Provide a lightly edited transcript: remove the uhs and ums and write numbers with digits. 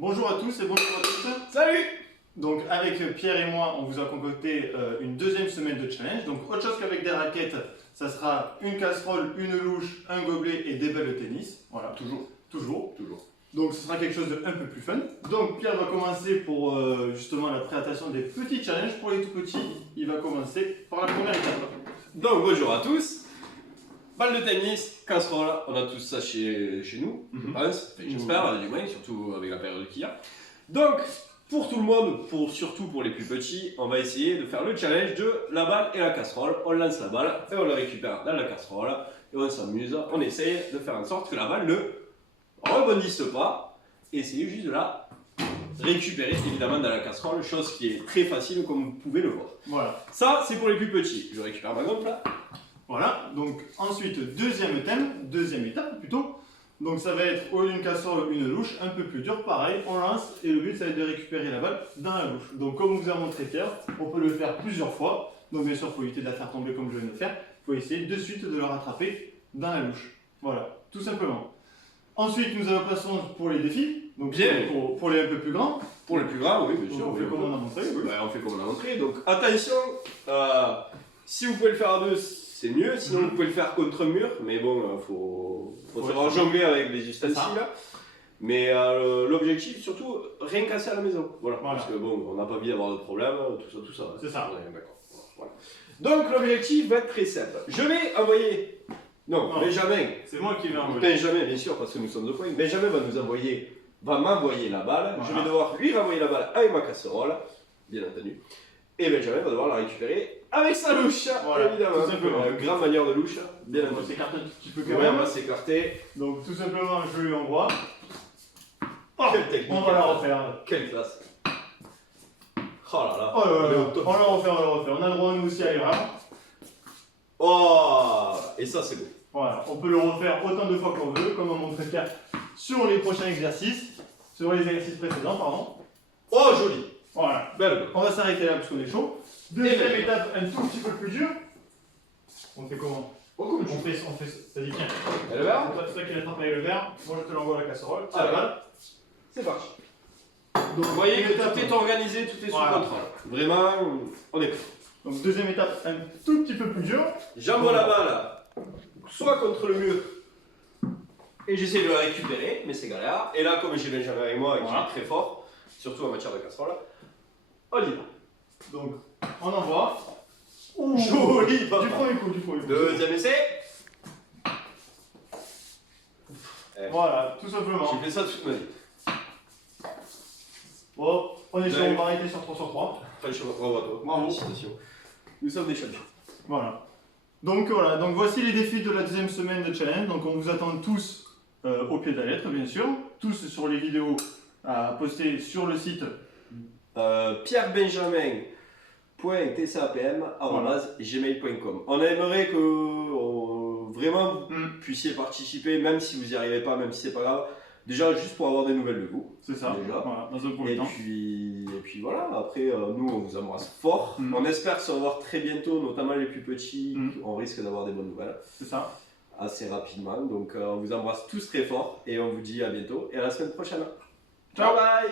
Bonjour à tous et bonjour à toutes. Salut! Donc avec Pierre et moi, on vous a concocté une deuxième semaine de challenge. Donc autre chose qu'avec des raquettes, ça sera une casserole, une louche, un gobelet et des balles de tennis. Voilà, toujours. Donc ce sera quelque chose de un peu plus fun. Donc Pierre va commencer pour justement la présentation des petits challenges pour les tout petits. Il va commencer par la première étape. Donc bonjour à tous. Balle de tennis, casserole, on a tous ça chez nous, je pense. Enfin, j'espère, du moins, surtout avec la période qu'il y a. Donc, pour tout le monde, surtout pour les plus petits, on va essayer de faire le challenge de la balle et la casserole. On lance la balle et on la récupère dans la casserole et on s'amuse. On essaye de faire en sorte que la balle ne rebondisse pas et essayer juste de la récupérer évidemment dans la casserole, chose qui est très facile comme vous pouvez le voir. Voilà. Ça, c'est pour les plus petits. Je récupère ma gomme là. Voilà, donc ensuite deuxième étape plutôt. Donc ça va être au lieu d'une casserole, une louche, un peu plus dur, pareil, on lance et le but ça va être de récupérer la balle dans la louche. Donc comme vous a montré Pierre, on peut le faire plusieurs fois. Donc bien sûr, il faut éviter de la faire tomber comme je viens de le faire. Il faut essayer de suite de la rattraper dans la louche. Voilà, tout simplement. Ensuite, nous allons passer pour les défis. Donc Bien. pour les un peu plus grands. Pour les plus grands, oui, bien sûr. On fait comme on a montré. Oui. Ouais, on fait comme on a montré. Donc attention, si vous pouvez le faire à deux, c'est mieux. Sinon, vous pouvez le faire contre un mur. Mais bon, faut savoir jongler avec les ustensiles. Mais l'objectif, surtout, rien casser à la maison. Voilà. Parce que bon, on n'a pas envie d'avoir de problème, tout ça. C'est ça. Ouais, d'accord. Voilà. Donc l'objectif va être très simple. Je vais envoyer. Non, Benjamin. C'est moi qui vais envoyer. Benjamin, bien sûr, parce que nous sommes de points. Benjamin va m'envoyer la balle. Voilà. Je vais devoir lui renvoyer la balle avec ma casserole, bien entendu. Et Benjamin va devoir la récupérer avec sa louche, voilà, évidemment. Tout simplement. Grande manière de louche, bien entendu. On s'écarte un petit peu Ouais, quand même. on va s'écarter. Donc tout simplement, je lui envoie. Quelle technique. On va la refaire. Quelle classe. Oh là là. Oh là là. On la refait. On a le droit nous aussi à l'erreur. Oh, et ça c'est beau. Voilà, on peut le refaire autant de fois qu'on veut, comme on montrait Pierre sur les prochains exercices, sur les exercices précédents, pardon. Oh, joli. Voilà. Belle. On va s'arrêter là parce qu'on est chaud. Deuxième étape, un tout petit peu plus dur. On fait comment? On fait, vas-y, tiens. Et le verre? C'est toi qui l'attrape avec le verre. Moi je te l'envoie à la casserole. Ah, la balle. C'est parti. Donc vous voyez que tout est organisé, tout est sous contrôle. Vraiment, on est prêt. Donc deuxième étape, un tout petit peu plus dur. J'envoie la balle, soit contre le mur, et j'essaie de la récupérer, mais c'est galère. Et là, comme j'ai Benjamin avec moi, et qui est très fort, surtout en matière de casserole, on y va. Donc, on envoie. Joli, papa. Du premier coup. Deuxième essai. Voilà, tout simplement. J'ai fait ça toute ma vie. Bon, on est sur, on va arrêter sur 3 sur 3. Bravo à toi. Bravo. Félicitations. Nous sommes des champions. Voilà. Donc voici les défis de la deuxième semaine de challenge. Donc on vous attend tous au pied de la lettre, bien sûr. Tous sur les vidéos à poster sur le site. pierrebenjamin.tsapm@gmail.com. On aimerait que vraiment vous puissiez participer, même si vous n'y arrivez pas, même si c'est pas grave. Déjà, juste pour avoir des nouvelles de vous. C'est ça, déjà. Voilà, dans un premier temps. Et puis voilà, après, nous, on vous embrasse fort. On espère se revoir très bientôt, notamment les plus petits. On risque d'avoir des bonnes nouvelles. C'est ça. Assez rapidement. Donc, on vous embrasse tous très fort et on vous dit à bientôt et à la semaine prochaine. Ciao. Bye bye.